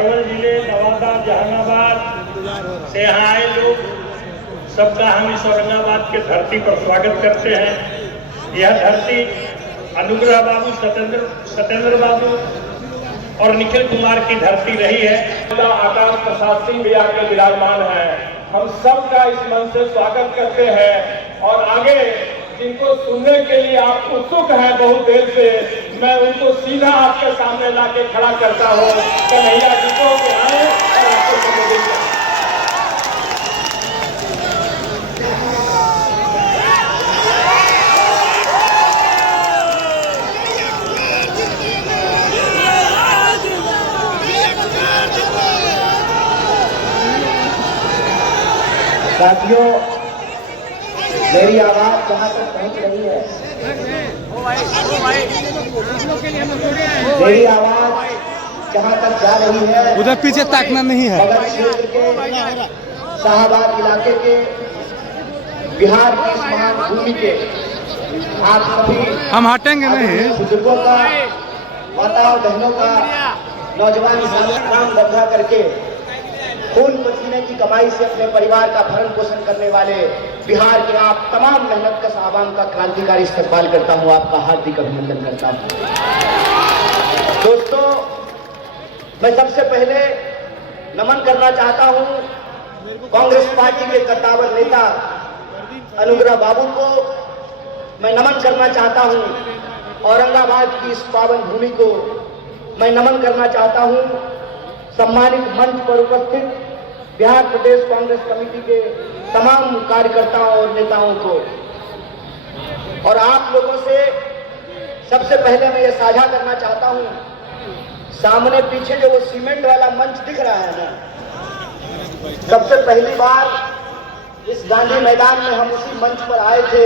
अरवल जिले, नवादा, जहानाबाद से यहाँ आए लोग सबका हम इस औरंगाबाद के धरती पर स्वागत करते हैं। यह धरती अनुग्रह बाबू, सत्येंद्र बाबू और निखिल कुमार की धरती रही है। आकाश प्रसाद सिंह भी आके विराजमान है। हम सबका इस मंच से स्वागत करते हैं और आगे जिनको सुनने के लिए आप उत्सुक हैं बहुत देर से, मैं उनको सीधा आपके सामने लाके खड़ा करता हूँ। कन्हैया जी को आए और आपको संबोधित करें। साथियों, मेरी आवाज कहाँ तक पहुँच रही है? मेरी आवाज जहाँ तक जा रही है, उधर पीछे ताकना नहीं है। मगध क्षेत्र के शाहबाद इलाके के बिहार की इस महान भूमि के आप सभी हम हटेंगे नहीं। बुजुर्गों का, माता और बहनों का, नौजवान नाम बंधा करके खून पसीने की कमाई से अपने परिवार का भरण पोषण करने वाले बिहार के आप तमाम मेहनत कश आवाम का क्रांतिकारी इस्तकबाल करता हूं, आपका हार्दिक अभिनंदन करता हूं। दोस्तों, मैं सबसे पहले नमन करना चाहता हूं कांग्रेस पार्टी के कद्दावर नेता अनुग्रह बाबू को। मैं नमन करना चाहता हूं औरंगाबाद की इस पावन भूमि को। मैं नमन करना चाहता हूं सम्मानित मंच पर उपस्थित बिहार प्रदेश कांग्रेस कमेटी के तमाम कार्यकर्ताओं और नेताओं को। और आप लोगों से सबसे पहले मैं ये साझा करना चाहता हूं, सामने पीछे जो वो सीमेंट वाला मंच दिख रहा है ना, सबसे पहली बार इस गांधी मैदान में हम उसी मंच पर आए थे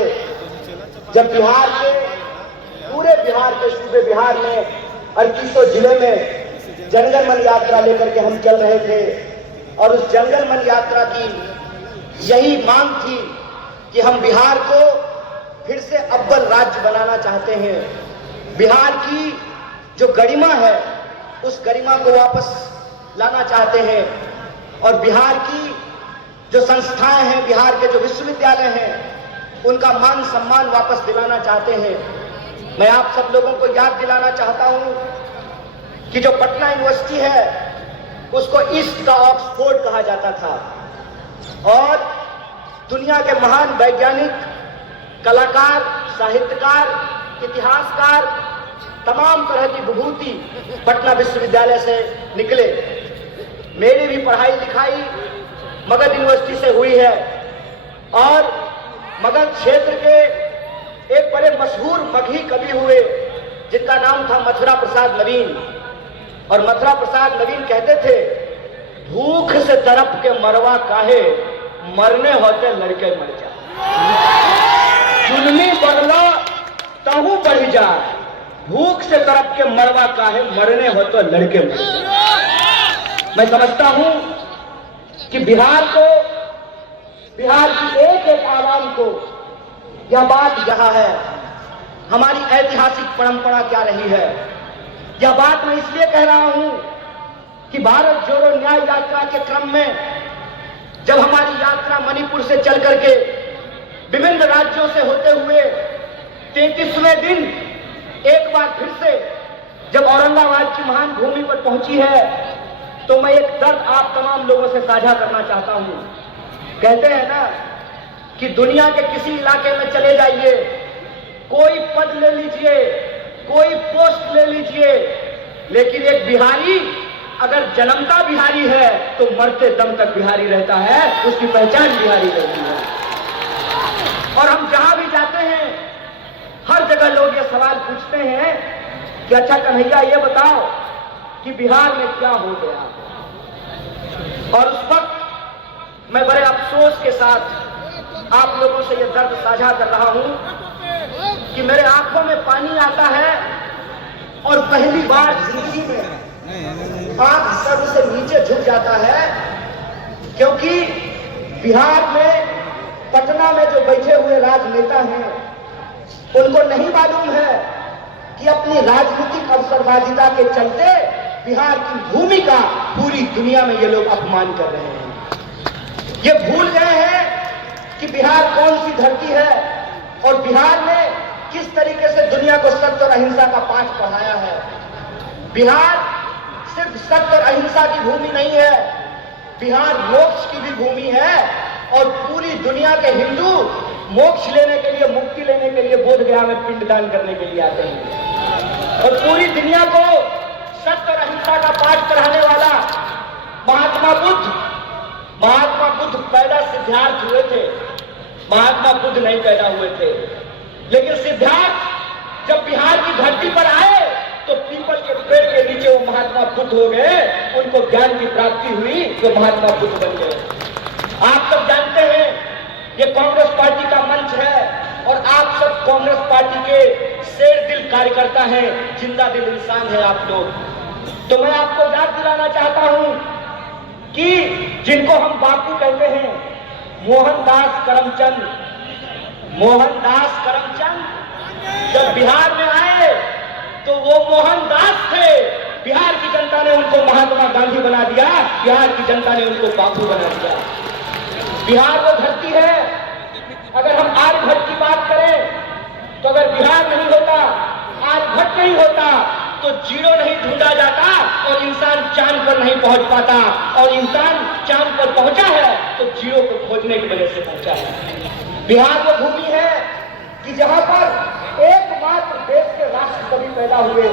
जब बिहार के पूरे बिहार के सूबे बिहार में 38 जिले में जंगल मन यात्रा लेकर के हम चल रहे थे। और उस जंगल मन यात्रा की यही मांग थी कि हम बिहार को फिर से अव्वल राज्य बनाना चाहते हैं। बिहार की जो गरिमा है उस गरिमा को वापस लाना चाहते हैं और बिहार की जो संस्थाएं हैं, बिहार के जो विश्वविद्यालय हैं, उनका मान सम्मान वापस दिलाना चाहते हैं। मैं आप सब लोगों को याद दिलाना चाहता हूं कि जो पटना यूनिवर्सिटी है उसको ईस्ट का ऑक्सफोर्ड कहा जाता था और दुनिया के महान वैज्ञानिक, कलाकार, साहित्यकार, इतिहासकार, तमाम तरह की विभूति पटना विश्वविद्यालय से निकले। मेरी भी पढ़ाई लिखाई मगध यूनिवर्सिटी से हुई है और मगध क्षेत्र के एक बड़े मशहूर मगही कवि हुए जिनका नाम था मथुरा प्रसाद नवीन। और मथुरा प्रसाद नवीन कहते थे, भूख से तरफ के मरवा काहे, मरने होते लड़के मर जाए। जुल्मी बढ़ला तहु बढ़ जाए, भूख से तरफ के मरवा काहे, मरने हो तो लड़के मर जाए। मैं समझता हूं कि बिहार को, बिहार की एक एक आवाम को यह बात यहाँ है, हमारी ऐतिहासिक परंपरा क्या रही है। यह बात मैं इसलिए कह रहा हूं कि भारत जोड़ो न्याय यात्रा के क्रम में जब हमारी यात्रा मणिपुर से चल करके विभिन्न राज्यों से होते हुए 33वें दिन एक बार फिर से जब औरंगाबाद की महान भूमि पर पहुंची है, तो मैं एक दर्द आप तमाम लोगों से साझा करना चाहता हूं। कहते हैं ना कि दुनिया के किसी इलाके में चले जाइए, कोई पद ले लीजिए, कोई पोस्ट ले लीजिए, लेकिन एक बिहारी अगर जन्मता बिहारी है तो मरते दम तक बिहारी रहता है, उसकी पहचान बिहारी रहती है। और हम जहां भी जाते हैं हर जगह लोग ये सवाल पूछते हैं कि अच्छा कन्हैया ये बताओ कि बिहार में क्या हो गया। और उस वक्त मैं बड़े अफसोस के साथ आप लोगों से ये दर्द साझा कर रहा हूं कि मेरे आंखों में पानी आता है और पहली बार जिंदगी में आंख सर से नीचे झुक जाता है, क्योंकि बिहार में पटना में जो बैठे हुए राजनेता हैं उनको नहीं मालूम है कि अपनी राजनीतिक अवसरवादिता के चलते बिहार की भूमि का पूरी दुनिया में ये लोग अपमान कर रहे हैं। ये भूल गए हैं कि बिहार कौन सी धरती है और बिहार ने किस तरीके से दुनिया को सत्य और अहिंसा का पाठ पढ़ाया है। बिहार सिर्फ सत्य और अहिंसा की भूमि नहीं है, बिहार मोक्ष की भी भूमि है और पूरी दुनिया के हिंदू मोक्ष लेने के लिए, मुक्ति लेने के लिए बोधगया में पिंडदान करने के लिए आते हैं। और पूरी दुनिया को सत्य और अहिंसा का पाठ पढ़ाने वाला महात्मा बुद्ध पैदा सिद्धार्थ हुए थे, महात्मा बुद्ध नहीं पैदा हुए थे। लेकिन सिद्धार्थ जब बिहार की धरती पर आए तो पीपल के पेड़ के नीचे वो महात्मा बुद्ध हो गए, उनको ज्ञान की प्राप्ति हुई तो महात्मा बुद्ध बन गए। आप सब जानते हैं ये कांग्रेस पार्टी का मंच है और आप सब कांग्रेस पार्टी के शेर दिल कार्यकर्ता हैं, जिंदा दिल इंसान है आप लोग। तो मैं आपको याद दिलाना चाहता हूं कि जिनको हम बापू कहते हैं, मोहनदास करमचंद जब बिहार में आए तो वो मोहनदास थे। बिहार की जनता ने उनको महात्मा गांधी बना दिया, बिहार की जनता ने उनको बापू बना दिया। बिहार वो धरती है, अगर हम आर्यभट्ट की बात करें तो अगर बिहार नहीं होता, आर्यभट्ट नहीं होता तो जीरो नहीं ढूंढा जाता और इंसान चांद पर नहीं पहुंच पाता, और इंसान चांद पर पहुंचा है तो जीरो को खोजने की वजह से पहुंचा है। बिहार वो भूमि है कि जहां पर एकमात्र देश के राष्ट्रकवि पैदा हुए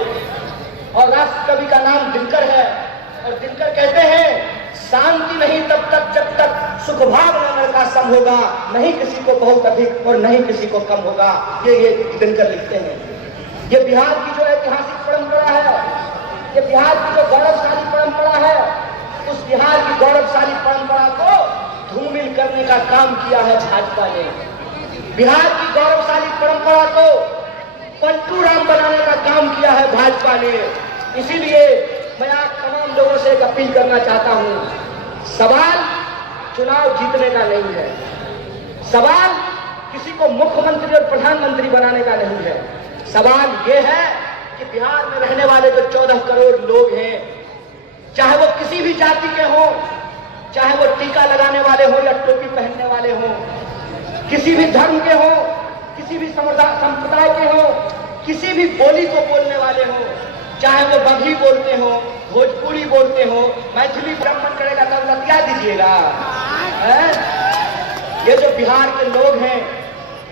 और राष्ट्रकवि का नाम दिनकर है। और दिनकर कहते हैं शांति नहीं तब तक जब तक सुखभाग नगर का सम होगा, नहीं किसी को बहुत अधिक और नहीं किसी को कम होगा। ये दिनकर लिखते हैं। ये बिहार की जो ऐतिहासिक परंपरा है, ये बिहार की जो गौरवशाली परंपरा है, उस बिहार की गौरवशाली परंपरा को धूमिल करने का काम किया है भाजपा ने। बिहार की गौरवशाली परंपरा को पलटू राम बनाने का काम किया है भाजपा ने। इसीलिए मैं आप तमाम लोगों से एक अपील करना चाहता हूं, सवाल चुनाव जीतने का नहीं है, सवाल किसी को मुख्यमंत्री और प्रधानमंत्री बनाने का नहीं है। सवाल यह है कि बिहार में रहने वाले जो 14 करोड़ लोग हैं, चाहे वो किसी भी जाति के हों, चाहे वो टीका लगाने वाले हों या टोपी पहनने वाले हों, किसी भी धर्म के हों, किसी भी संप्रदाय के हों, किसी भी बोली को बोलने वाले हों, चाहे वो बघी बोलते हो, भोजपुरी बोलते हो, मैथिली ब्राह्मण करेगा तब लतिया दीजिएगा। ये जो बिहार के लोग हैं,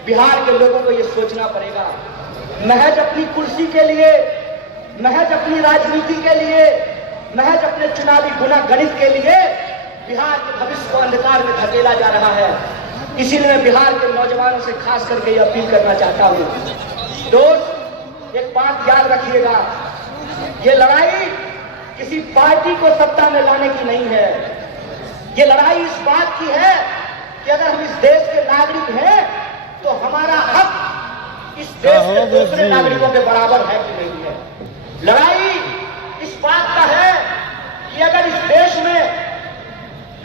बिहार के लोगों को ये सोचना पड़ेगा। महज अपनी कुर्सी के लिए, महज अपनी राजनीति के लिए, महज अपने चुनावी गुनागणित के लिए बिहार के भविष्य को अंधकार में धकेला जा रहा है। इसीलिए मैं बिहार के नौजवानों से खास करके ये अपील करना चाहता हूँ। दोस्त, एक बात याद रखिएगा, ये लड़ाई किसी पार्टी को सत्ता में लाने की नहीं है। ये लड़ाई इस बात की है कि अगर हम इस देश के नागरिक हैं तो हमारा हक इस देश के दूसरे नागरिकों के बराबर है कि नहीं है। लड़ाई इस बात का है कि अगर इस देश में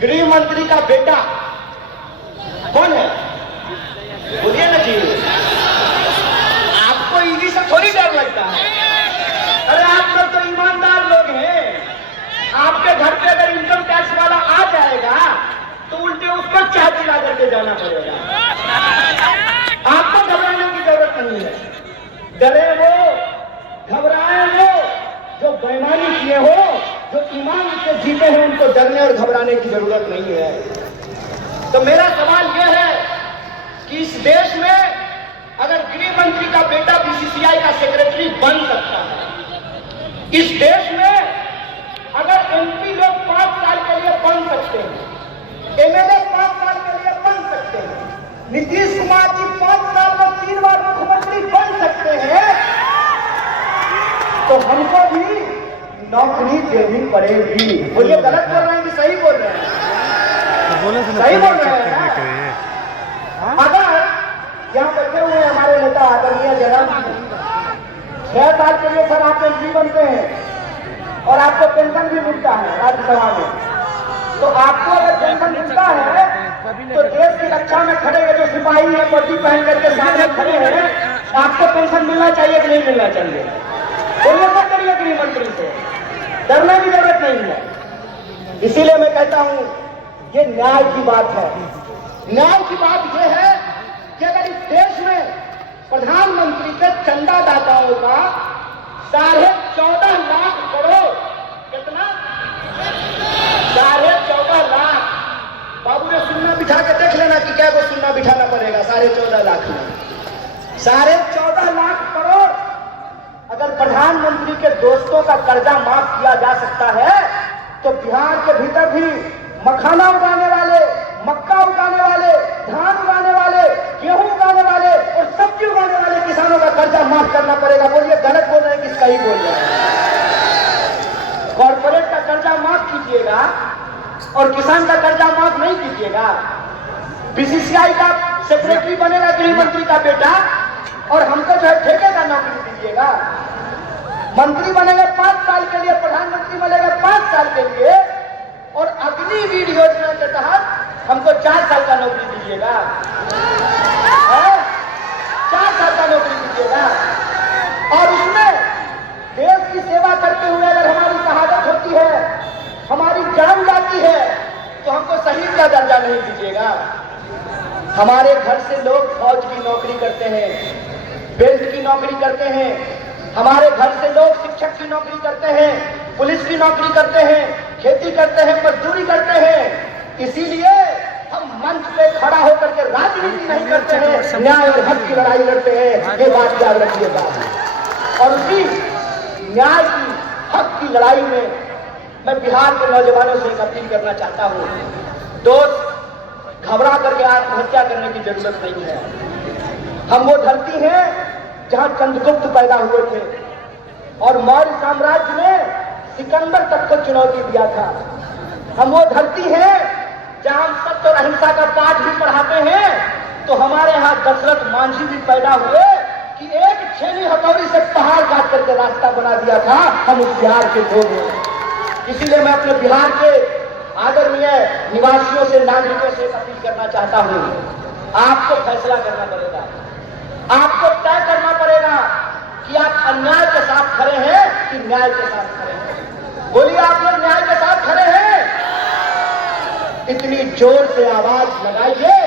गृह मंत्री का बेटा कौन है, बोलिए ना जी, आपको ईडी से थोड़ी डर लगता है। अरे आप लोग तो ईमानदार लोग हैं। आपके घर पे अगर इनकम टैक्स वाला आ जाएगा तो उल्टे उसको चाय पिला करके जाना पड़ेगा। आपको घबराने की जरूरत नहीं है। डरे वो, घबराए वो जो बेईमानी किए हो, जो ईमान से जीते हैं, उनको डरने और घबराने की जरूरत नहीं है। तो मेरा सवाल यह है कि इस देश में अगर गृह मंत्री का बेटा बीसीसीआई का सेक्रेटरी बन सकता है, इस देश में अगर एमपी लोग 5 साल के लिए बन सकते हैं, एमएलए 5 साल के लिए बन सकते हैं, नीतीश कुमार जी 5 साल में 3 बार मुख्यमंत्री बन सकते हैं, तो हमको भी नौकरी देनी पड़ेगी। बोलिए, गलत बोल रहे हैं कि सही बोल रहे हैं? सही बोल रहे हैं। अगर यहाँ बैठे हुए हमारे नेता आदरणीय जयराम जी 6 साल के लिए सर आप एमपी बनते हैं और आपको पेंशन भी मिलता है राज्यसभा में, तो आपको अगर पेंशन मिलता है तो देश की रक्षा में खड़े हैं जो सिपाही हैं, वर्दी पहन करके सामने खड़े हैं, आपको पेंशन मिलना चाहिए कि नहीं मिलना चाहिए? बोलिए मत करिए गृह मंत्री से। डरने की जरूरत नहीं है। इसीलिए मैं कहता हूं ये न्याय की बात है। न्याय की बात यह है कि अगर इस देश में प्रधानमंत्री के चंदादाताओं का 14.5 लाख करोड़, कितना 14.5 लाख, बाबू ने सुन्ना बिठा के देख लेना कि क्या को सुन्ना बिठाना पड़ेगा 14.5 लाख में। 14.5 लाख करोड़ अगर प्रधानमंत्री के दोस्तों का कर्जा माफ किया जा सकता है तो बिहार के भीतर भी मखाना उगाने वाले, मक्का उगाने वाले, धान उगाने वाले, गेहूं उगाने वाले और सब्जी उगाने वाले किसानों का कर्जा माफ करना पड़ेगा। बोलिए गलत बोल रहे हैं कि सही बोल रहे हैं? कॉर्पोरेट का कर्जा माफ कीजिएगा और किसान का कर्जा माफ नहीं कीजिएगा। बीसीसीआई का सेक्रेटरी बनेगा गृह मंत्री का बेटा और हमको जो है ठेके का नौकरी दीजिएगा। मंत्री बनेंगे 5 साल के लिए, प्रधानमंत्री बनेगा 5 साल के लिए और अग्निवीर योजना के तहत हमको 4 साल का नौकरी दीजिएगा। 4 साल का नौकरी दीजिएगा और उसमें देश की सेवा करते हुए अगर हमारी शहादत होती है, हमारी जान जाती है तो हमको शहीद का दर्जा नहीं दीजिएगा। हमारे घर से लोग फौज की नौकरी करते हैं, बेल्ट की नौकरी करते हैं, हमारे घर से लोग शिक्षक की नौकरी करते हैं, पुलिस की नौकरी करते हैं, खेती करते हैं, मजदूरी करते हैं। इसीलिए हम मंच पे खड़ा होकर के राजनीति नहीं करते हैं, न्याय और हक की लड़ाई लड़ते हैं। ये बात याद रखिएगा। और उसी न्याय की, हक की लड़ाई में मैं बिहार के नौजवानों से एक अपील करना चाहता हूँ। दोस्त, घबरा करके आत्महत्या करने की जरूरत नहीं है। हम वो धरती हैं जहां चंद्रगुप्त पैदा हुए थे और मौर्य साम्राज्य में सिकंदर तक को चुनौती दिया था। हम वो धरती हैं जहां हम सत्य और अहिंसा का पाठ भी पढ़ाते हैं। तो हमारे यहाँ दशरथ मांझी भी पैदा हुए कि एक छेनी हथौड़ी से पहाड़ काट करके रास्ता बना दिया था। हम उस बिहार के लोग हैं। इसीलिए मैं अपने बिहार के आदरणीय निवासियों से, नागरिकों से अपील करना चाहता हूँ, आपको फैसला करना पड़ेगा, आपको तय करना पड़ेगा कि आप अन्याय के साथ खड़े हैं कि न्याय के साथ खड़े हैं। बोलिए, आप लोग न्याय के साथ खड़े हैं? इतनी जोर से आवाज लगाइए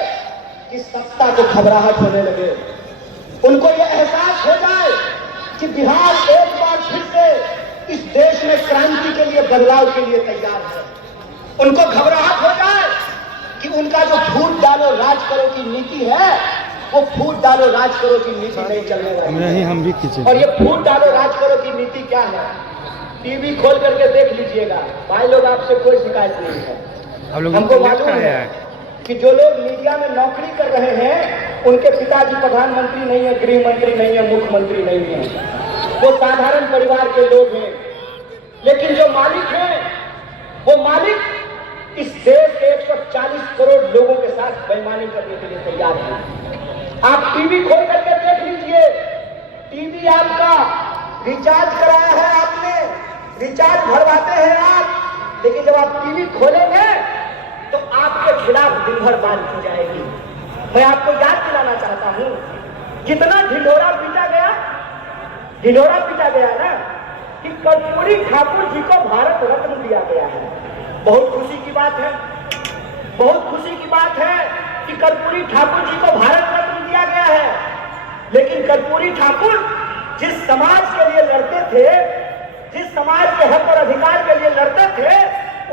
कि सत्ता को घबराहट होने लगे, उनको यह एहसास हो जाए कि बिहार एक बार फिर से इस देश में क्रांति के लिए, बदलाव के लिए तैयार है। उनको घबराहट हो जाए कि उनका जो फूट डालो राज करो की नीति है, वो फूट डालो राज करो की नीति नहीं चलने वाली। हम भी खींचे। और ये फूट डालो राज करो की नीति क्या है? टीवी खोल करके देख लीजिएगा। भाई लोग, आपसे कोई शिकायत नहीं है। हमको मालूम है कि जो लोग मीडिया में नौकरी कर रहे हैं उनके पिताजी प्रधानमंत्री नहीं है, गृह मंत्री नहीं है, मुख्यमंत्री नहीं है, वो साधारण परिवार के लोग हैं। लेकिन जो मालिक हैं, वो मालिक इस देश के 140 करोड़ लोगों के साथ बेईमानी करने के लिए तैयार हैं। आप टीवी खोल करके देख लीजिए। टीवी आपका रिचार्ज कराया है आपने, रिचार्ज भरवाते हैं आप, लेकिन जब आप टीवी खोलेंगे तो आपके खिलाफ दिन भर बात की जाएगी। मैं आपको याद दिलाना चाहता हूं, कितना ढिंढोरा पीटा गया ना कि कर्पूरी ठाकुर जी को भारत रत्न दिया गया है। बहुत खुशी की बात है, बहुत खुशी की बात है कि कर्पूरी ठाकुर जी को भारत रत्न दिया गया है। लेकिन कर्पूरी ठाकुर जिस समाज के लिए लड़ते थे, जिस समाज के हक और अधिकार के लिए लड़ते थे,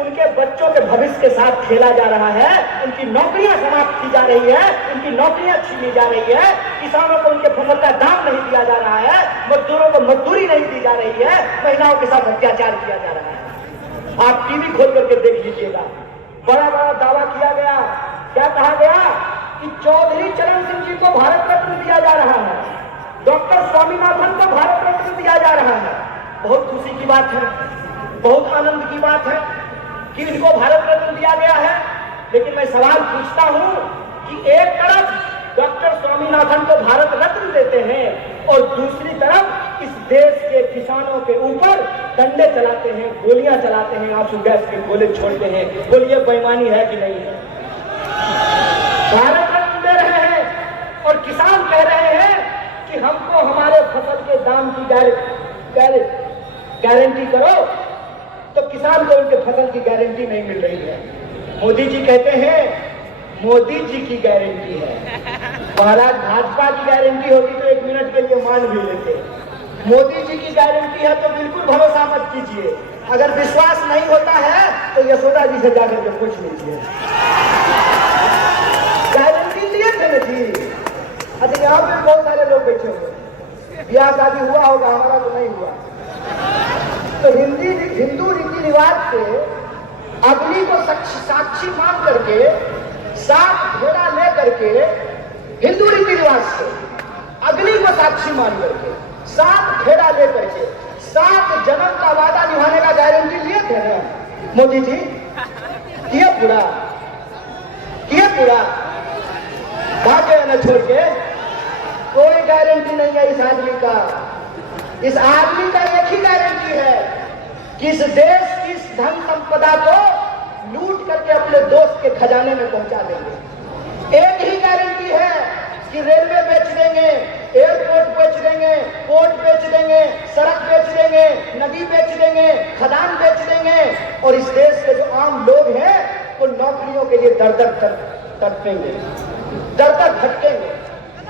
उनके बच्चों के भविष्य के साथ खेला जा रहा है। उनकी नौकरियां समाप्त की जा रही है, उनकी नौकरियां छीनी जा रही है, किसानों को उनके फसल का दाम नहीं दिया जा रहा है, मजदूरों को मजदूरी नहीं दी जा रही है, महिलाओं के साथ अत्याचार किया जा रहा है। आप टीवी खोल करके देख लीजिएगा। बड़ा बड़ा दावा किया गया, क्या कहा गया कि चौधरी चरण सिंह जी को भारत रत्न दिया जा रहा है, डॉक्टर स्वामीनाथन को भारत रत्न दिया जा रहा है। बहुत खुशी की बात है, बहुत आनंद की बात है कि इनको भारत रत्न दिया गया है। लेकिन मैं सवाल पूछता हूं कि एक तरफ डॉक्टर स्वामीनाथन को भारत रत्न देते हैं और दूसरी तरफ इस देश के किसानों के ऊपर डंडे चलाते हैं, गोलियां चलाते हैं, आंसू गैस के गोले छोड़ते हैं। बोलिए, बेईमानी है कि नहीं है? भारत रत्न दे रहे हैं और किसान कह रहे हैं कि हमको हमारे फसल के दाम की गारंटी करो। तो किसान को उनके फसल की गारंटी नहीं मिल रही है। मोदी जी कहते हैं मोदी जी की गारंटी है। महाराज भाजपा की गारंटी होती तो 1 मिनट के लिए मान भी लेते। मोदी जी की गारंटी है तो बिल्कुल भरोसा मत कीजिए। अगर विश्वास नहीं होता है तो यशोदा जी से जाकर के पूछ लीजिए। गारंटी दिए थे ना जी। अच्छा, यहाँ पे बहुत सारे लोग बैठे हुए, ब्याह शादी हुआ होगा, हमारा तो नहीं हुआ। तो हिंदू रीति रिवाज से अग्नि को साक्षी मान करके 7 फेरा ले करके, हिंदू रीति रिवाज से अग्नि को साक्षी मान करके 7 फेरा ले करके 7 जन्म का वादा निभाने का गारंटी लिए थे ना मोदी जी। किए पूरा भागे न छोड़ के। कोई गारंटी नहीं है इस आदमी का। इस आदमी का एक ही गारंटी है कि इस देश की इस धन संपदा को लूट करके अपने दोस्त के खजाने में पहुंचा देंगे। एक ही गारंटी है कि रेलवे बेच देंगे, एयरपोर्ट बेच देंगे, पोर्ट बेच देंगे, सड़क बेच देंगे, नदी बेच देंगे, खदान बेच देंगे, और इस देश के जो आम लोग हैं वो नौकरियों के लिए दर तड़पेंगे, दर भटकेंगे।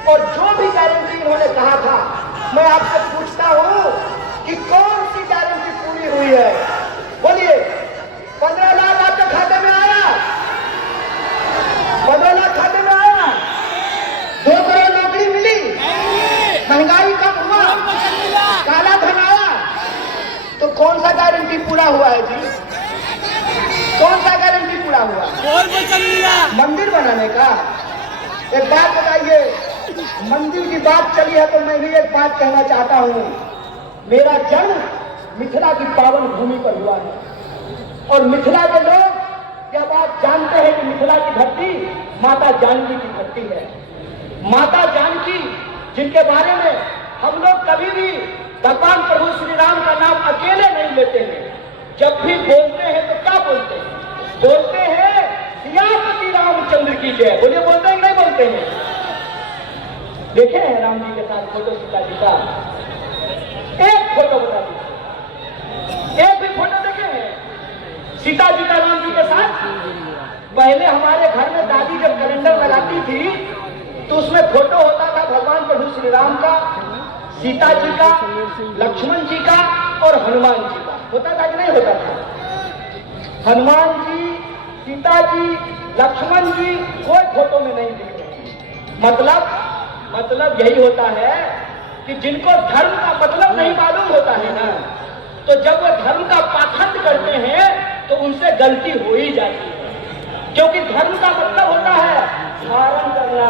और जो भी गारंटी इन्होंने कहा था, मैं आपसे पूछता हूं कि कौन सी गारंटी पूरी हुई है? बोलिए। 15 लाख आपके खाते में आया? 15 लाख खाते में आया? 2 करोड़ नौकरी मिली? महंगाई कम हुआ? काला धन आया? तो कौन सा गारंटी पूरा हुआ है जी? कौन सा गारंटी पूरा हुआ? मंदिर बनाने का? एक बात बताइए, मंदिर की बात चली है तो मैं भी एक बात कहना चाहता हूं। मेरा जन्म मिथिला की पावन भूमि पर हुआ है, और मिथिला के लोग क्या बात जानते हैं कि मिथिला की धरती माता जानकी की धरती है। माता जानकी, जिनके बारे में हम लोग कभी भी भगवान प्रभु श्री राम का नाम अकेले नहीं लेते हैं। जब भी बोलते हैं तो क्या बोलते हैं? बोलते हैं सियापति रामचंद्र की जय। बोलिए, बोलते हैं नहीं बोलते हैं? देखे हैं राम जी के साथ फोटो सीता जी का? एक फोटो बता दीजिए, एक भी फोटो देखे हैं सीता जी का राम जी के साथ? पहले हमारे घर में दादी जब कैलेंडर लगाती थी तो उसमें फोटो होता था भगवान प्रभु श्री राम का, सीता जी का, लक्ष्मण जी का और हनुमान जी का। होता था कि नहीं होता था? हनुमान जी, सीता जी, लक्ष्मण जी कोई फोटो में नहीं दिख रहे। मतलब यही होता है कि जिनको धर्म का मतलब नहीं मालूम होता है ना, तो जब वो धर्म का पाखंड करते हैं तो उनसे गलती हो ही जाती है। क्योंकि धर्म का मतलब होता है धारण करना।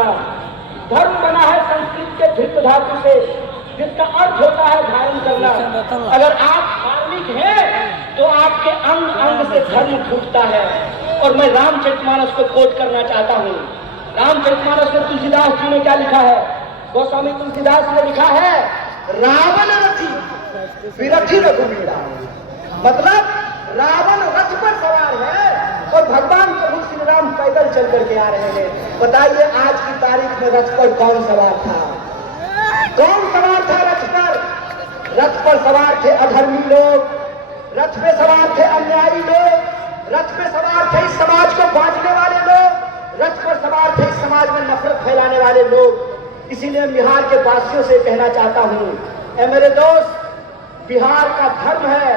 धर्म बना है संस्कृत के धृत धातु से, जिसका अर्थ होता है धारण करना। अगर आप धार्मिक हैं तो आपके अंग अंग से धर्म फूटता है। और मैं रामचरितमानस को कोट करना चाहता हूँ। रामचरितमानस में तुलसीदास जी ने क्या लिखा है? गोस्वामी तुलसीदास ने लिखा है, रावण रथी विरथी रघुवीरा। मतलब रावण रथ पर सवार है और भगवान प्रभु श्री राम पैदल चल करके आ रहे हैं। बताइए आज की तारीख में रथ पर कौन सवार था? कौन सवार था रथ पर? रथ पर सवार थे अधर्मी लोग, रथ पे सवार थे अन्यायी लोग, रथ पे सवार थे इस समाज को बांटने वाले लोग, रथ पर सवार थे इस समाज में नफरत फैलाने वाले लोग। इसीलिए बिहार के वासियों से कहना चाहता हूँ, ऐ मेरे दोस्त, बिहार का धर्म है,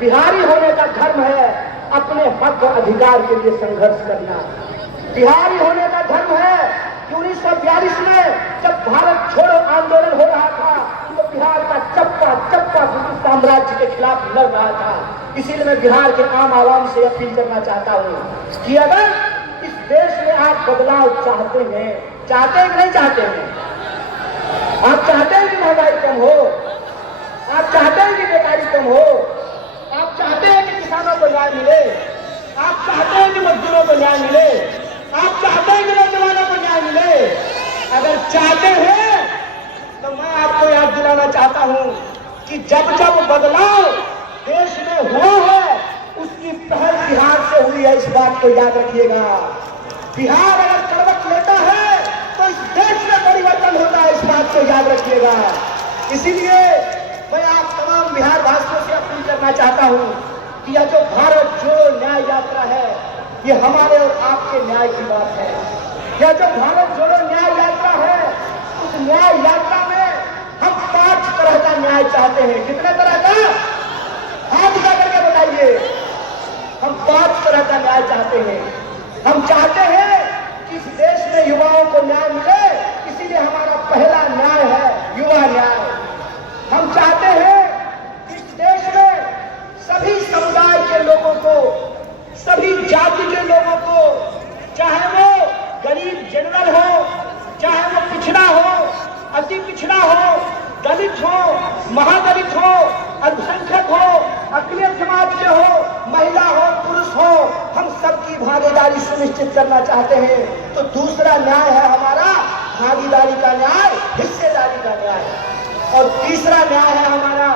बिहारी होने का धर्म है अपने हक और अधिकार के लिए संघर्ष करना। बिहारी होने का धर्म है कि 1942 में जब भारत छोड़ो आंदोलन हो रहा था तो बिहार का चप्पा चप्पा ब्रिटिश साम्राज्य के खिलाफ लड़ रहा था। इसीलिए मैं बिहार के आम आवाम से अपील करना चाहता हूँ कि अगर इस देश में आप बदलाव चाहते हैं, चाहते हैं कि नहीं चाहते हैं? आप चाहते हैं कि महंगाई कम हो? आप चाहते हैं कि बेकारी कम हो? आप चाहते हैं कि किसानों को न्याय मिले? आप चाहते हैं कि मजदूरों को न्याय मिले? आप चाहते हैं कि नौजवानों को न्याय मिले? अगर चाहते हैं तो मैं आपको याद दिलाना चाहता हूं कि जब जब बदलाव देश में हुआ है उसकी पहल बिहार से हुई है। इस बात को याद रखिएगा। बिहार अगर करवट लेता है तो इस देश में परिवर्तन होता है। इस बात को याद रखिएगा। इसीलिए मैं आप तमाम बिहार वासियों से अपील करना चाहता हूं कि यह जो भारत जोड़ो न्याय यात्रा है, ये हमारे और आपके न्याय की बात है। यह जो भारत जोड़ो न्याय यात्रा है, उस न्याय यात्रा में हम 5 तरह का न्याय चाहते हैं। कितने तरह का? हाथ उठा करके बताइए। हम 5 तरह का न्याय चाहते हैं। हम चाहते हैं कि इस देश में युवाओं को न्याय मिले, इसीलिए हमारा पहला न्याय है युवा न्याय। हम चाहते हैं कि इस देश में सभी समुदाय के लोगों को, सभी जाति के लोगों को, चाहे वो गरीब जनरल हो, चाहे वो पिछड़ा हो, अति पिछड़ा हो, दलित हो, महादलित हो, अल्पसंख्यक हो, अकलियत समाज के हो, महिला हो, पुरुष हो, हम सबकी भागीदारी सुनिश्चित करना चाहते हैं। तो दूसरा न्याय है हमारा भागीदारी का न्याय, हिस्सेदारी का न्याय। और तीसरा न्याय है हमारा,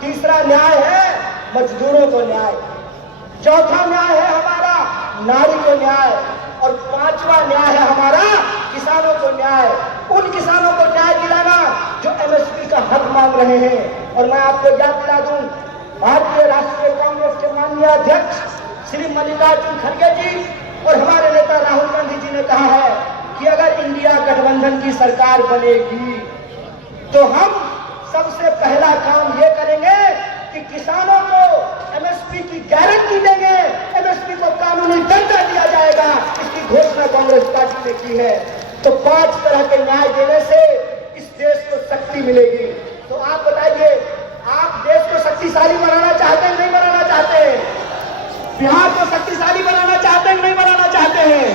तीसरा न्याय है मजदूरों को न्याय। चौथा न्याय है हमारा नारी को न्याय। और 5वां न्याय है हमारा किसानों को न्याय। उन किसानों को न्याय दिलाना जो एमएसपी का हक मांग रहे हैं। और मैं आपको याद दिला दूं, भारतीय राष्ट्रीय कांग्रेस के माननीय अध्यक्ष श्री मल्लिकार्जुन खड़गे जी और हमारे नेता राहुल गांधी जी ने कहा है कि अगर इंडिया गठबंधन की सरकार बनेगी तो हम सबसे पहला काम ये करेंगे कि किसानों को एमएसपी की गारंटी देंगे, एमएसपी को कानूनी दर्जा दिया जाएगा। इसकी घोषणा कांग्रेस पार्टी ने की है। तो 5 तरह के न्याय देने से इस देश को शक्ति मिलेगी। तो आप बताइए, आप देश को शक्तिशाली बनाना चाहते हैं, नहीं बनाना चाहते हैं? बिहार को शक्तिशाली बनाना चाहते हैं, नहीं बनाना चाहते हैं?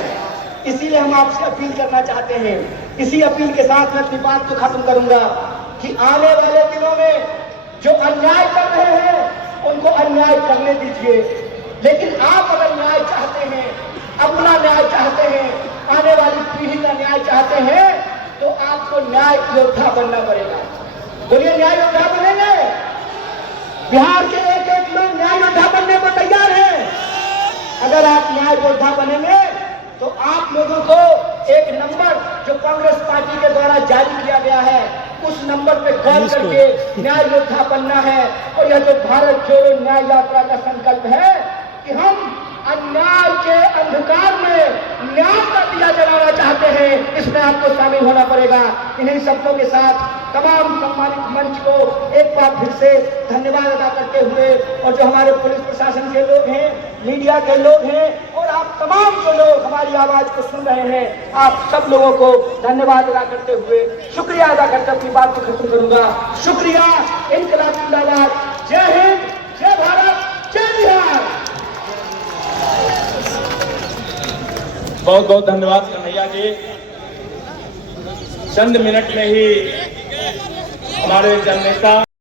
इसीलिए हम आपसे अपील करना चाहते हैं। इसी अपील के साथ मैं अपनी बात को खत्म करूंगा कि आने वाले दिनों में जो अन्याय कर रहे हैं उनको अन्याय करने दीजिए, लेकिन आप अगर न्याय चाहते हैं, अपना न्याय चाहते हैं, आने वाली पीढ़ी का न्याय चाहते हैं, तो आपको न्याय योद्धा बनना पड़ेगा। बोलिए, न्याय योद्धा बनेंगे? बिहार के एक लोग न्याय योद्धा बनने को तैयार हैं। अगर आप न्याय योद्धा बनेंगे तो आप लोगों को एक नंबर जो कांग्रेस पार्टी के द्वारा जारी किया गया है, उस नंबर पे कॉल करके न्याय योद्धा बनना है। और यह जो भारत जोड़ो न्याय यात्रा का संकल्प है कि हम अन्याय के अंधकार में न्याय का दिया जलाना चाहते हैं, इसमें आपको शामिल होना पड़ेगा। इन्हीं शब्दों के साथ तमाम सम्मानित मंच को एक बार फिर से धन्यवाद अदा करते हुए, और जो हमारे पुलिस प्रशासन के लोग हैं, मीडिया के लोग हैं, और आप तमाम जो लोग हमारी आवाज को सुन रहे हैं, आप सब लोगों को धन्यवाद अदा करते हुए, शुक्रिया अदा करते अपनी बात को खत्म करूंगा। शुक्रिया। इनकलाब जिंदाबाद। जय हिंद, जय भारत, जय बिहार। बहुत बहुत धन्यवाद कन्हैया जी। चंद मिनट में ही हमारे जननेता